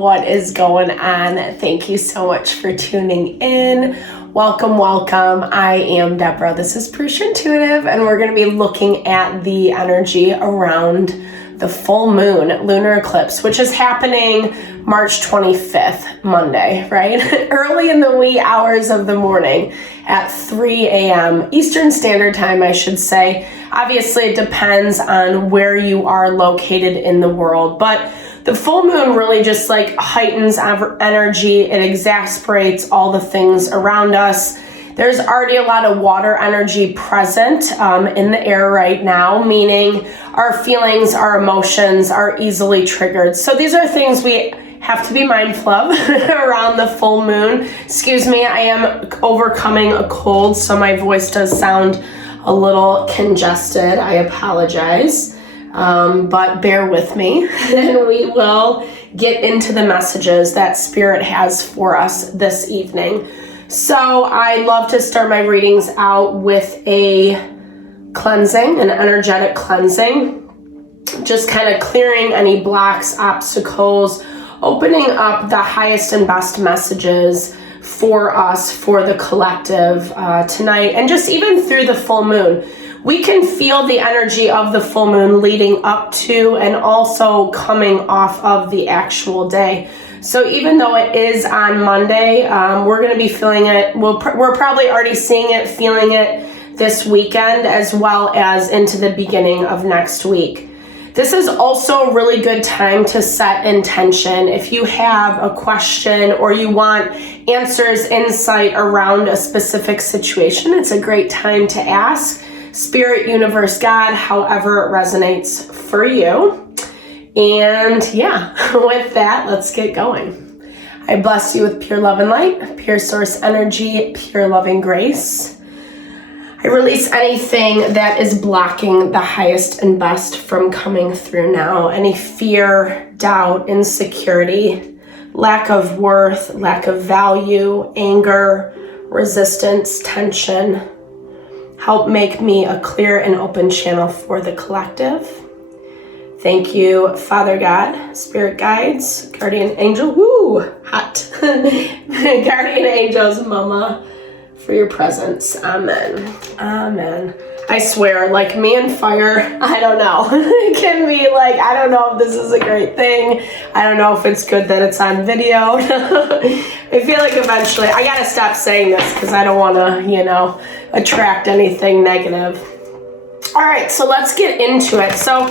what is going on? Thank you so much for tuning in. Welcome, welcome. I am Deborah. This is Purusha Intuitive, and we're going to be looking at the energy around the full moon lunar eclipse, which is happening March 25th, Monday, right? Early in the wee hours of the morning at 3 a.m. Eastern Standard Time, I should say. Obviously, it depends on where you are located in the world, but the full moon really just like heightens energy. It exasperates all the things around us. There's already a lot of water energy present in the air right now, meaning our feelings, our emotions are easily triggered. So these are things we have to be mindful of around the full moon. Excuse me, I am overcoming a cold, so my voice does sound a little congested. I apologize, but bear with me and we will get into the messages that Spirit has for us this evening. So I love to start my readings out with a cleansing, an energetic cleansing, just kind of clearing any blocks, obstacles, opening up the highest and best messages for us, for the collective tonight, and just even through the full moon. We can feel the energy of the full moon leading up to and also coming off of the actual day. So even though it is on Monday, we're going to be feeling it. We're probably already seeing it, feeling it this weekend, as well as into the beginning of next week. This is also a really good time to set intention. If you have a question or you want answers, insight around a specific situation, it's a great time to ask Spirit, Universe, God, however it resonates for you. And yeah, with that, let's get going. I bless you with pure love and light, pure source energy, pure loving grace. I release anything that is blocking the highest and best from coming through now. Any fear, doubt, insecurity, lack of worth, lack of value, anger, resistance, tension. Help make me a clear and open channel for the collective. Thank you, Father God, Spirit Guides, Guardian Angel, hot, Guardian Angels, Mama, for your presence. Amen. Amen. I swear, like me and fire, I don't know. It can be like, I don't know if this is a great thing. I don't know if it's good that it's on video. I feel like eventually, I gotta stop saying this because I don't want to, attract anything negative. All right, so let's get into it. So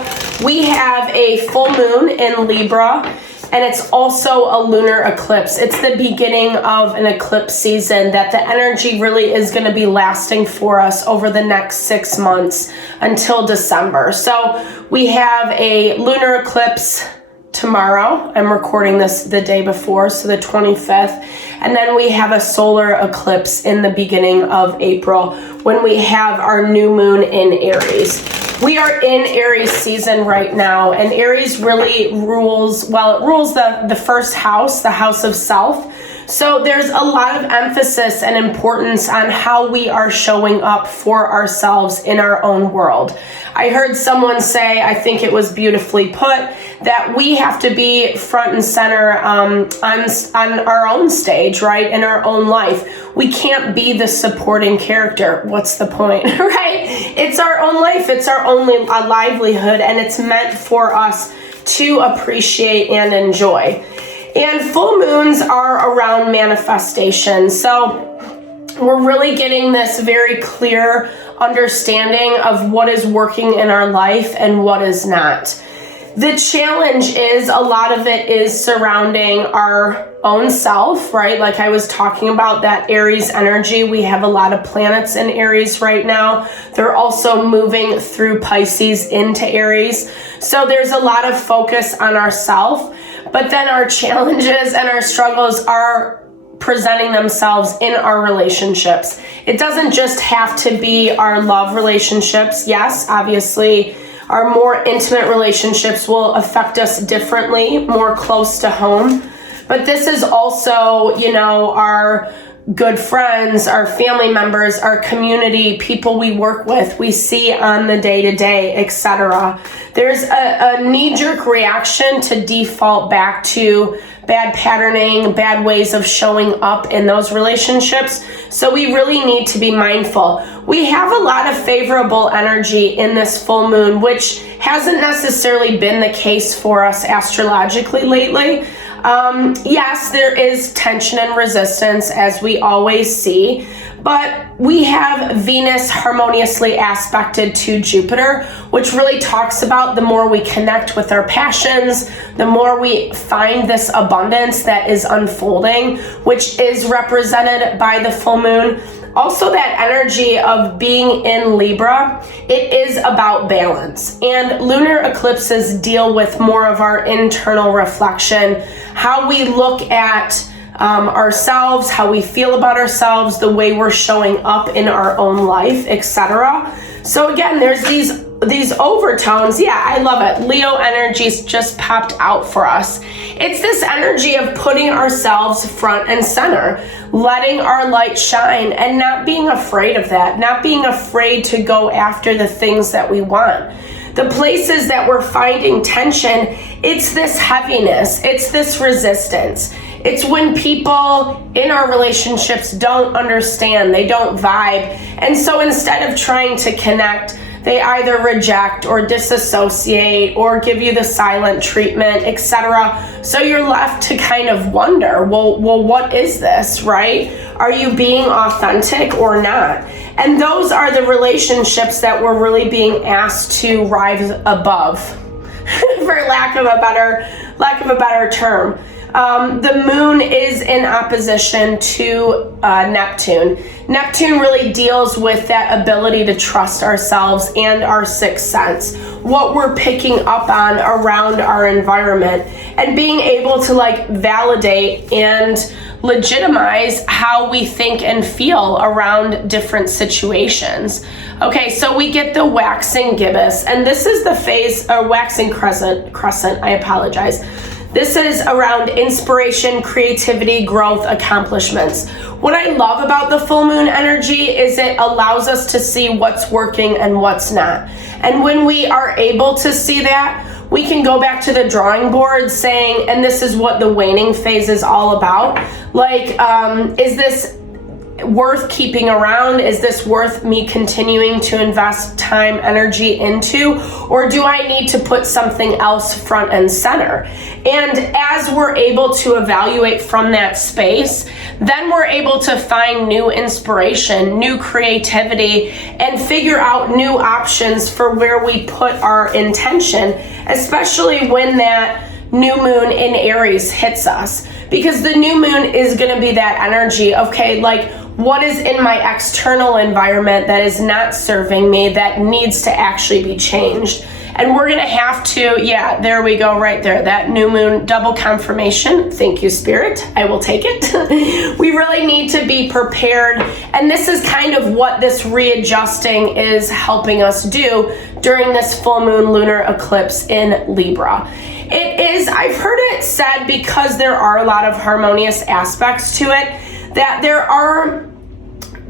we have a full moon in Libra, and it's also a lunar eclipse. It's the beginning of an eclipse season that the energy really is going to be lasting for us over the next 6 months until December. So we have a lunar eclipse tomorrow. I'm recording this the day before, so the 25th. And then we have a solar eclipse in the beginning of April when we have our new moon in Aries. We are in Aries season right now, and Aries really rules the first house, the house of self. So there's a lot of emphasis and importance on how we are showing up for ourselves in our own world. I heard someone say, I think it was beautifully put, that we have to be front and center on our own stage, right? In our own life. We can't be the supporting character. What's the point, right? It's our own life. It's our only livelihood, and it's meant for us to appreciate and enjoy. And full moons are around manifestation. So we're really getting this very clear understanding of what is working in our life and what is not. The challenge is a lot of it is surrounding our own self, right? Like I was talking about that Aries energy. We have a lot of planets in Aries right now. They're also moving through Pisces into Aries. So there's a lot of focus on ourself, but then our challenges and our struggles are presenting themselves in our relationships. It doesn't just have to be our love relationships. Yes, obviously, our more intimate relationships will affect us differently, more close to home. But this is also, our good friends, our family members, our community, people we work with, we see on the day-to-day, etc. There's a knee-jerk reaction to default back to bad patterning, bad ways of showing up in those relationships. So we really need to be mindful. We have a lot of favorable energy in this full moon, which hasn't necessarily been the case for us astrologically lately. Yes, there is tension and resistance, as we always see, but we have Venus harmoniously aspected to Jupiter, which really talks about the more we connect with our passions, the more we find this abundance that is unfolding, which is represented by the full moon. Also, that energy of being in Libra, it is about balance. And lunar eclipses deal with more of our internal reflection, how we look at ourselves, how we feel about ourselves, the way we're showing up in our own life, etc. So again, there's these overtones. Yeah, I love it. Leo energies just popped out for us. It's this energy of putting ourselves front and center, letting our light shine, and not being afraid of that, not being afraid to go after the things that we want. The places that we're finding tension, it's this heaviness, it's this resistance. It's when people in our relationships don't understand, they don't vibe. And so instead of trying to connect, they either reject or disassociate or give you the silent treatment, etc. So you're left to kind of wonder, well, what is this, right? Are you being authentic or not? And those are the relationships that we're really being asked to rise above, for lack of a better term. The moon is in opposition to Neptune. Neptune really deals with that ability to trust ourselves and our sixth sense, what we're picking up on around our environment, and being able to validate and legitimize how we think and feel around different situations. Okay, so we get the waxing gibbous, and this is the phase, or waxing crescent, I apologize. This is around inspiration, creativity, growth, accomplishments. What I love about the full moon energy is it allows us to see what's working and what's not. And when we are able to see that, we can go back to the drawing board saying, and this is what the waning phase is all about, is this worth keeping around? Is this worth me continuing to invest time, energy into? Or do I need to put something else front and center? And as we're able to evaluate from that space, then we're able to find new inspiration, new creativity, and figure out new options for where we put our intention, especially when that new moon in Aries hits us. Because the new moon is going to be that energy, okay, what is in my external environment that is not serving me, that needs to actually be changed? And we're going to have to, yeah, there we go, right there, that new moon double confirmation. Thank you, Spirit. I will take it. We really need to be prepared. And this is kind of what this readjusting is helping us do during this full moon lunar eclipse in Libra. It is, I've heard it said, because there are a lot of harmonious aspects to it, that there are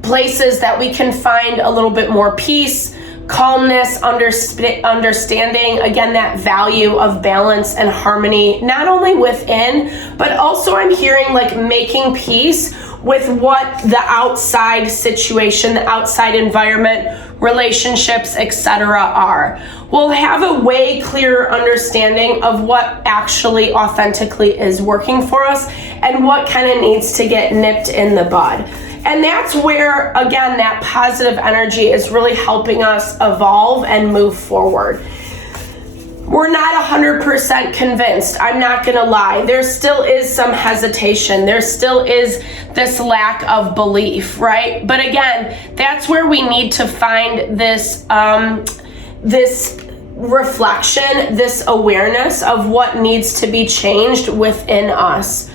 places that we can find a little bit more peace, calmness, understanding, again, that value of balance and harmony, not only within, but also I'm hearing making peace with what the outside situation, the outside environment, relationships, etc. are. We'll have a way clearer understanding of what actually authentically is working for us and what kind of needs to get nipped in the bud. And that's where, again, that positive energy is really helping us evolve and move forward. We're not 100% convinced. I'm not going to lie. There still is some hesitation. There still is this lack of belief, right? But again, that's where we need to find this, this reflection, this awareness of what needs to be changed within us.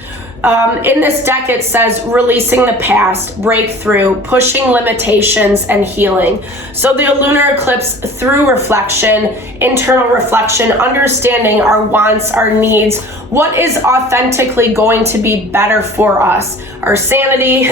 In this deck, it says releasing the past, breakthrough, pushing limitations, and healing. So the lunar eclipse, through reflection, internal reflection, understanding our wants, our needs, what is authentically going to be better for us, our sanity,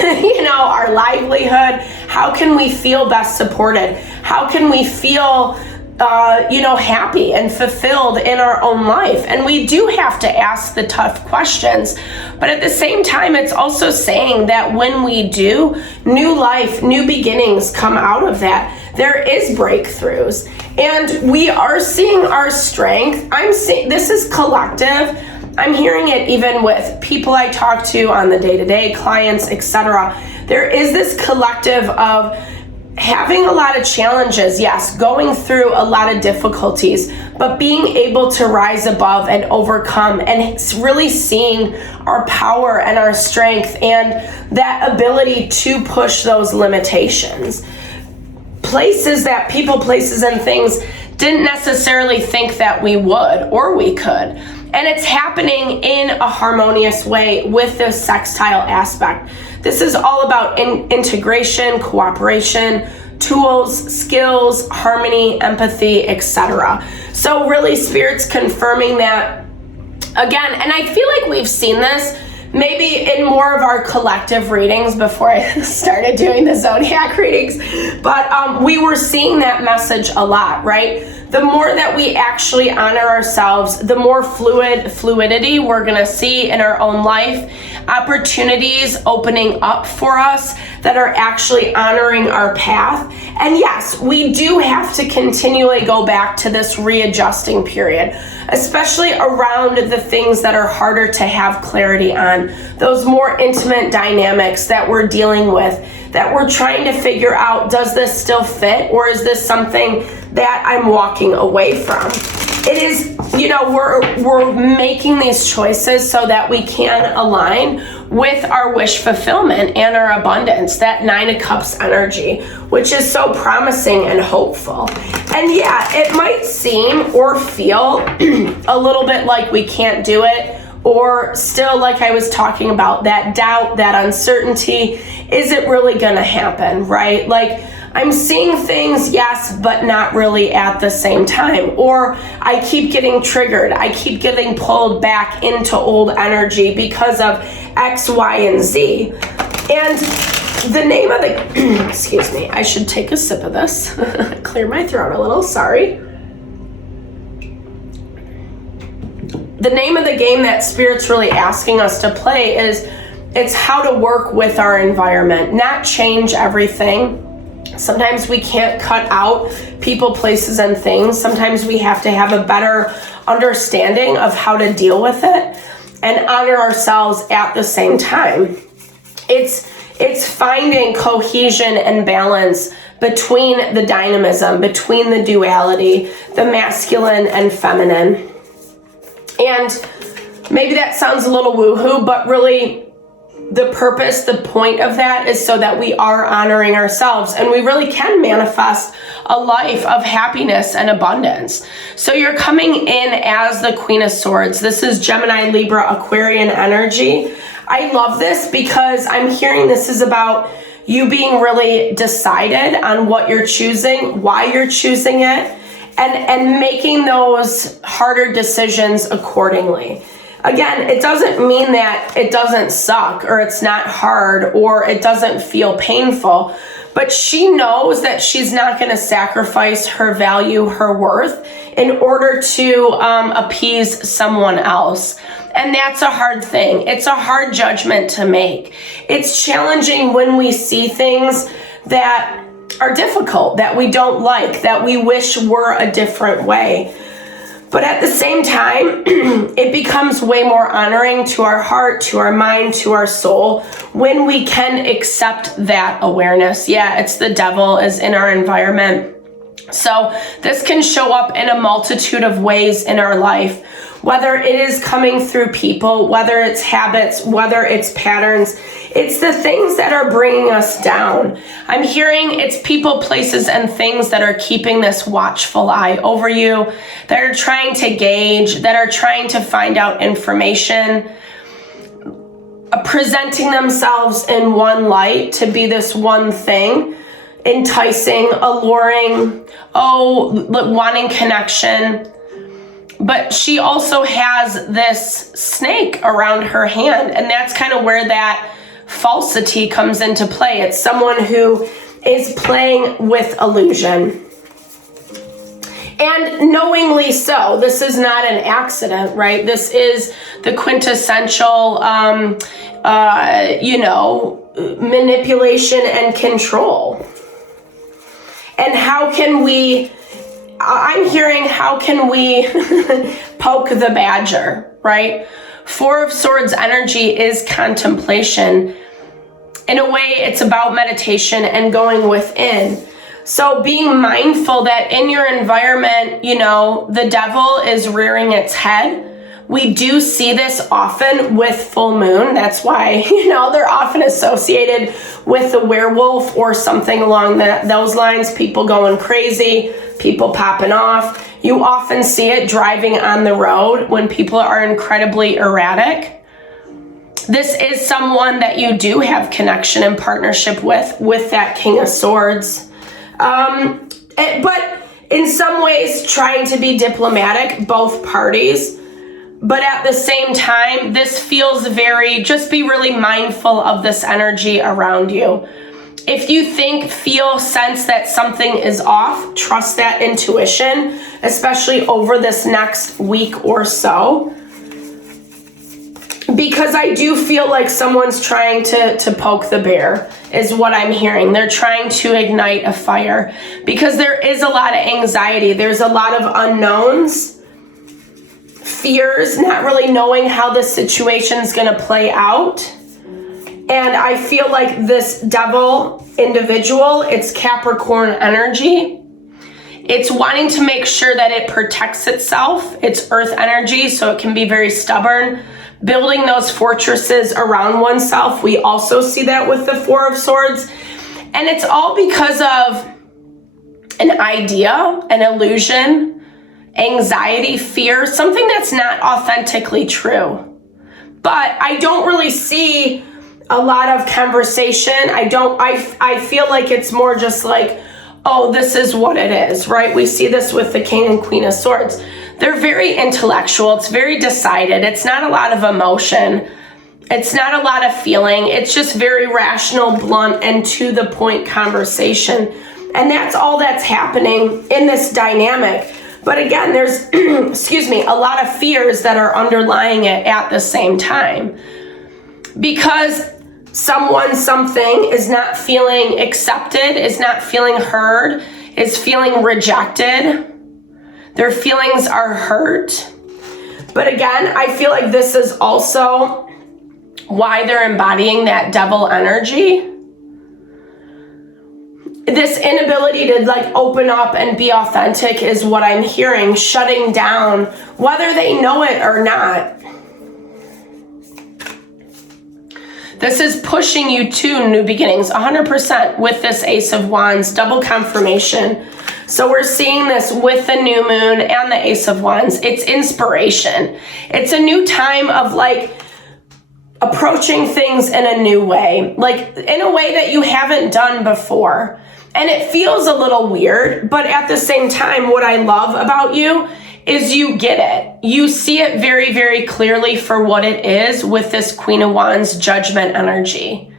our livelihood. How can we feel best supported? How can we feel happy and fulfilled in our own life. And we do have to ask the tough questions. But at the same time, it's also saying that when we do, new life, new beginnings come out of that. There is breakthroughs. And we are seeing our strength. I'm seeing, this is collective. I'm hearing it even with people I talk to on the day-to-day, clients, etc. There is this collective of having a lot of challenges, yes, going through a lot of difficulties, but being able to rise above and overcome, and really seeing our power and our strength and that ability to push those limitations. Places that people, places, and things didn't necessarily think that we would or we could. And it's happening in a harmonious way with this sextile aspect. This is all about integration, cooperation, tools, skills, harmony, empathy, etc. So really, Spirit's confirming that again. And I feel like we've seen this maybe in more of our collective readings before I started doing the zodiac readings. But we were seeing that message a lot, right? The more that we actually honor ourselves, the more fluidity we're gonna see in our own life, opportunities opening up for us that are actually honoring our path. And yes, we do have to continually go back to this readjusting period, especially around the things that are harder to have clarity on, those more intimate dynamics that we're dealing with, that we're trying to figure out, does this still fit, or is this something that I'm walking away from? It is, we're making these choices so that we can align with our wish fulfillment and our abundance, that 9 of Cups energy, which is so promising and hopeful. And yeah, it might seem or feel a little bit like we can't do it, or still, like I was talking about, that doubt, that uncertainty. Is it really gonna happen, right? Like, I'm seeing things, yes, but not really at the same time. Or I keep getting triggered. I keep getting pulled back into old energy because of X, Y, and Z. And the name of the, excuse me, I should take a sip of this. Clear my throat a little, sorry. The name of the game that Spirit's really asking us to play is, it's how to work with our environment, not change everything. Sometimes we can't cut out people, places, and things. Sometimes we have to have a better understanding of how to deal with it and honor ourselves at the same time. It's finding cohesion and balance between the dynamism, between the duality, the masculine and feminine. And maybe that sounds a little woohoo, but really, the purpose, the point of that is so that we are honoring ourselves and we really can manifest a life of happiness and abundance. So you're coming in as the Queen of Swords. This is Gemini, Libra, Aquarian energy. I love this because I'm hearing this is about you being really decided on what you're choosing, why you're choosing it, and making those harder decisions accordingly. Again, it doesn't mean that it doesn't suck or it's not hard or it doesn't feel painful, but she knows that she's not going to sacrifice her value, her worth in order to appease someone else. And that's a hard thing. It's a hard judgment to make. It's challenging when we see things that are difficult, that we don't like, that we wish were a different way. But at the same time, it becomes way more honoring to our heart, to our mind, to our soul, when we can accept that awareness. Yeah, it's the devil is in our environment. So this can show up in a multitude of ways in our life, whether it is coming through people, whether it's habits, whether it's patterns. It's the things that are bringing us down. I'm hearing it's people, places, and things that are keeping this watchful eye over you, that are trying to gauge, that are trying to find out information, presenting themselves in one light to be this one thing, enticing, alluring, wanting connection. But she also has this snake around her hand, and that's kind of where that falsity comes into play. It's someone who is playing with illusion. And knowingly so. This is not an accident, right? This is the quintessential, manipulation and control. And how can we poke the badger, right? Four of Swords energy is contemplation. In a way, it's about meditation and going within. So being mindful that in your environment, the devil is rearing its head. We do see this often with full moon. That's why, they're often associated with the werewolf or something along those lines. People going crazy, people popping off. You often see it driving on the road when people are incredibly erratic. This is someone that you do have connection and partnership with that King of Swords. But in some ways trying to be diplomatic, both parties. But at the same time, this feels just be really mindful of this energy around you. If you sense that something is off, trust that intuition, especially over this next week or so. Because I do feel like someone's trying to poke the bear, is what I'm hearing. They're trying to ignite a fire because there is a lot of anxiety. There's a lot of unknowns, fears, not really knowing how the situation's going to play out. And I feel like this devil individual, it's Capricorn energy. It's wanting to make sure that it protects itself. It's earth energy, so it can be very stubborn. Building those fortresses around oneself. We also see that with the Four of Swords. And it's all because of an idea, an illusion, anxiety, fear, something that's not authentically true. But I don't really see a lot of conversation. I feel like it's more just like, oh, this is what it is, right? We see this with the King and Queen of Swords. They're very intellectual. It's very decided. It's not a lot of emotion. It's not a lot of feeling. It's just very rational, blunt, and to the point conversation. And that's all that's happening in this dynamic. But again, there's, a lot of fears that are underlying it at the same time. Because something is not feeling accepted, is not feeling heard, is feeling rejected. Their feelings are hurt. But again, I feel like this is also why they're embodying that devil energy. This inability to open up and be authentic is what I'm hearing, shutting down, whether they know it or not. This is pushing you to new beginnings, 100% with this Ace of Wands, double confirmation. So we're seeing this with the new moon and the Ace of Wands. It's inspiration. It's a new time of approaching things in a new way, in a way that you haven't done before. And it feels a little weird, but at the same time, what I love about you is you get it. You see it very, very clearly for what it is with this Queen of Wands judgment energy.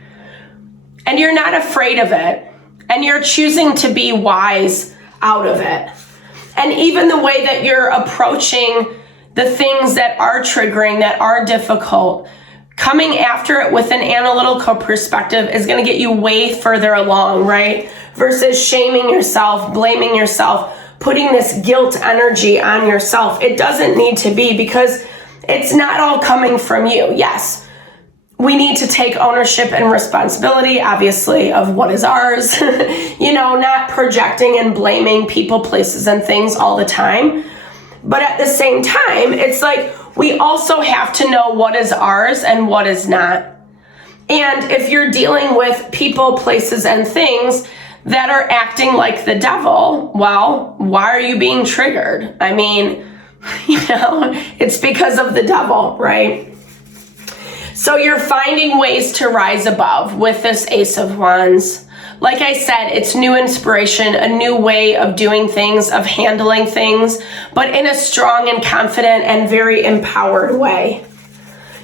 And you're not afraid of it. And you're choosing to be wise out of it. And even the way that you're approaching the things that are triggering, that are difficult, coming after it with an analytical perspective is going to get you way further along, right? Versus shaming yourself, blaming yourself, putting this guilt energy on yourself. It doesn't need to be, because it's not all coming from you. Yes, we need to take ownership and responsibility, obviously, of what is ours, not projecting and blaming people, places, and things all the time. But at the same time, it's we also have to know what is ours and what is not. And if you're dealing with people, places, and things that are acting like the devil, well, why are you being triggered? I mean, it's because of the devil, right? So you're finding ways to rise above with this Ace of Wands. Like I said, it's new inspiration, a new way of doing things, of handling things, but in a strong and confident and very empowered way.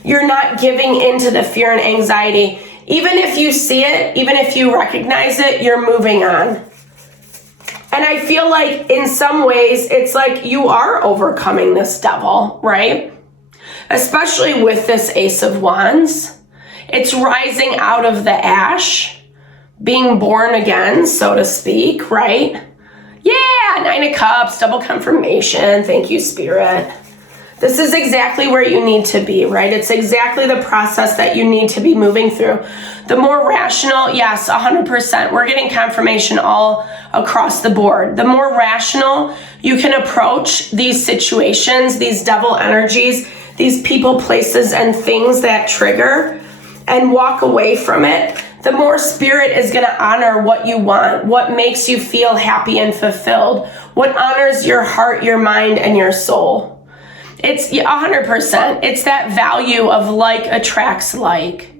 You're not giving into the fear and anxiety. Even if you see it, even if you recognize it, you're moving on. And I feel like in some ways, it's like you are overcoming this devil, right? Especially with this Ace of Wands. It's rising out of the ash, being born again, so to speak, right? Yeah, Nine of Cups, double confirmation. Thank you, Spirit. This is exactly where you need to be, right? It's exactly the process that you need to be moving through. The more rational, yes, 100%. We're getting confirmation all across the board. The more rational you can approach these situations, these devil energies, these people, places, and things that trigger, and walk away from it, the more Spirit is going to honor what you want, what makes you feel happy and fulfilled, what honors your heart, your mind, and your soul. It's 100%. It's that value of like attracts like.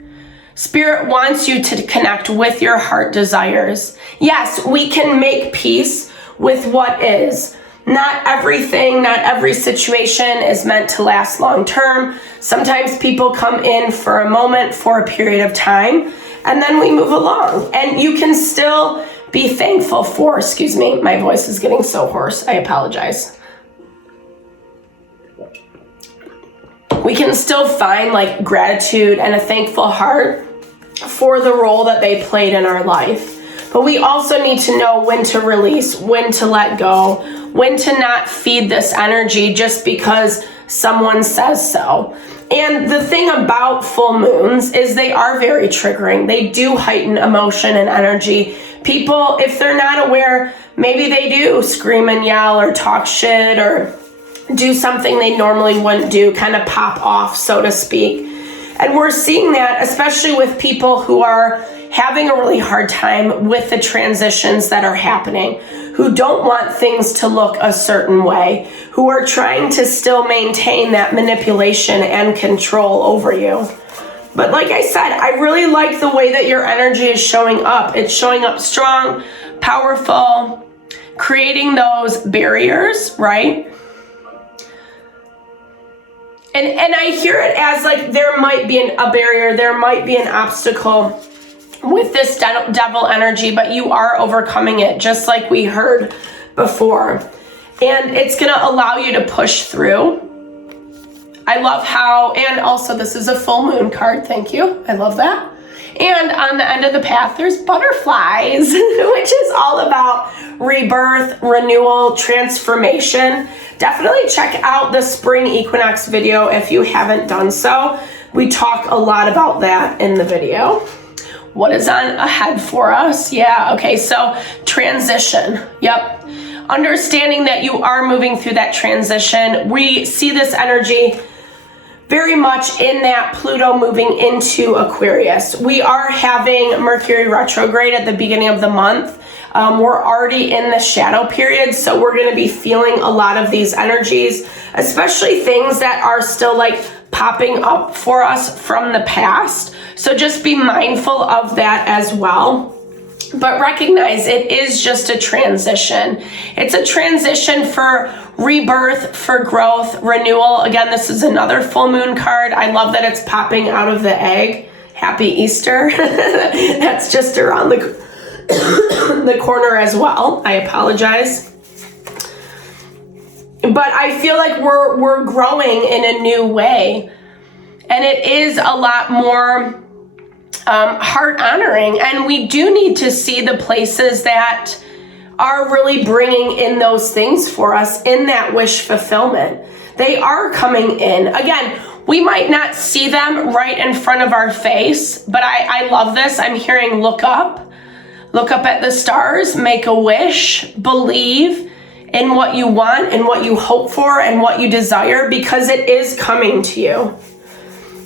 Spirit wants you to connect with your heart desires. Yes, we can make peace with what is. Not everything, not every situation is meant to last long term. Sometimes people come in for a moment, for a period of time, and then we move along. And you can still be thankful for, excuse me, my voice is getting so hoarse. I apologize. We can still find like gratitude and a thankful heart for the role that they played in our life. But we also need to know when to release, when to let go, when to not feed this energy just because someone says so. And the thing about full moons is they are very triggering. They do heighten emotion and energy. People, if they're not aware, maybe they do scream and yell or talk shit or do something they normally wouldn't do, kind of pop off, so to speak. And we're seeing that, especially with people who are having a really hard time with the transitions that are happening, who don't want things to look a certain way, who are trying to still maintain that manipulation and control over you. But like I said, I really like the way that your energy is showing up. It's showing up strong, powerful, creating those barriers, right? And I hear it as like there might be a barrier, there might be an obstacle with this devil energy, but you are overcoming it, just like we heard before. And it's going to allow you to push through. I love how, and also this is a full moon card, thank you, I love that. And on the end of the path, there's butterflies, which is all about rebirth, renewal, transformation. Definitely check out the spring equinox video if you haven't done so. We talk a lot about that in the video. What is on ahead for us? Yeah, okay, so transition. Yep. Understanding that you are moving through that transition. We see this energy very much in that Pluto moving into Aquarius. We are having Mercury retrograde at the beginning of the month. We're already in the shadow period, so we're going to be feeling a lot of these energies, especially things that are still like popping up for us from the past. So just be mindful of that as well. But recognize it is just a transition. It's a transition for rebirth, for growth, renewal. Again, this is another full moon card. I love that it's popping out of the egg. Happy Easter. That's just around the corner as well. I apologize. But I feel like we're growing in a new way. And it is a lot more heart honoring, and we do need to see the places that are really bringing in those things for us in that wish fulfillment. They are coming in. Again, we might not see them right in front of our face, but I love this. I'm hearing look up at the stars, make a wish, believe in what you want and what you hope for and what you desire, because it is coming to you.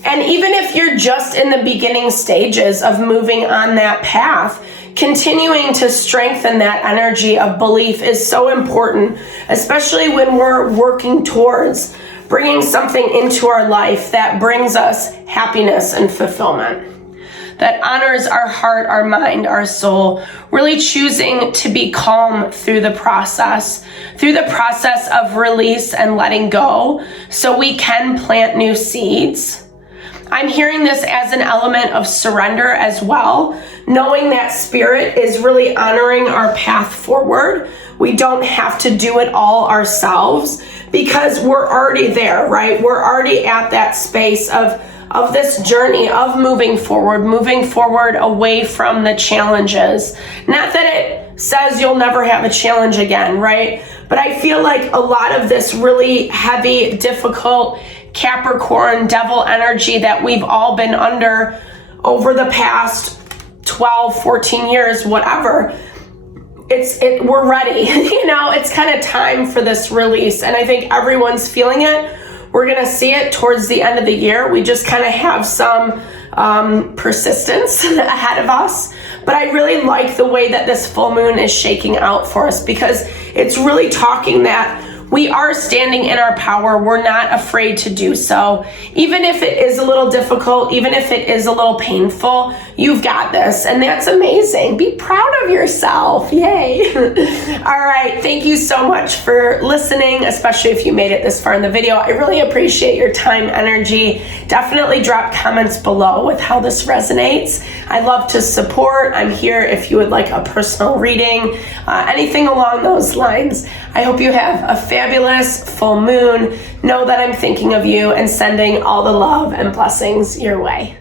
And even if you're just in the beginning stages of moving on that path, continuing to strengthen that energy of belief is so important, especially when we're working towards bringing something into our life that brings us happiness and fulfillment, that honors our heart, our mind, our soul, really choosing to be calm through the process of release and letting go so we can plant new seeds. I'm hearing this as an element of surrender as well, knowing that spirit is really honoring our path forward. We don't have to do it all ourselves because we're already there, right? We're already at that space of this journey of moving forward away from the challenges. Not that it says you'll never have a challenge again, right? But I feel like a lot of this really heavy, difficult Capricorn devil energy that we've all been under over the past 12, 14 years, whatever, we're ready. It's kind of time for this release. And I think everyone's feeling it. We're going to see it towards the end of the year. We just kind of have some persistence ahead of us. But I really like the way that this full moon is shaking out for us, because it's really talking that we are standing in our power. We're not afraid to do so. Even if it is a little difficult, even if it is a little painful, you've got this. And that's amazing. Be proud of yourself. Yay. All right. Thank you so much for listening, especially if you made it this far in the video. I really appreciate your time, energy. Definitely drop comments below with how this resonates. I love to support. I'm here if you would like a personal reading, anything along those lines. I hope you have a fabulous full moon. Know that I'm thinking of you and sending all the love and blessings your way.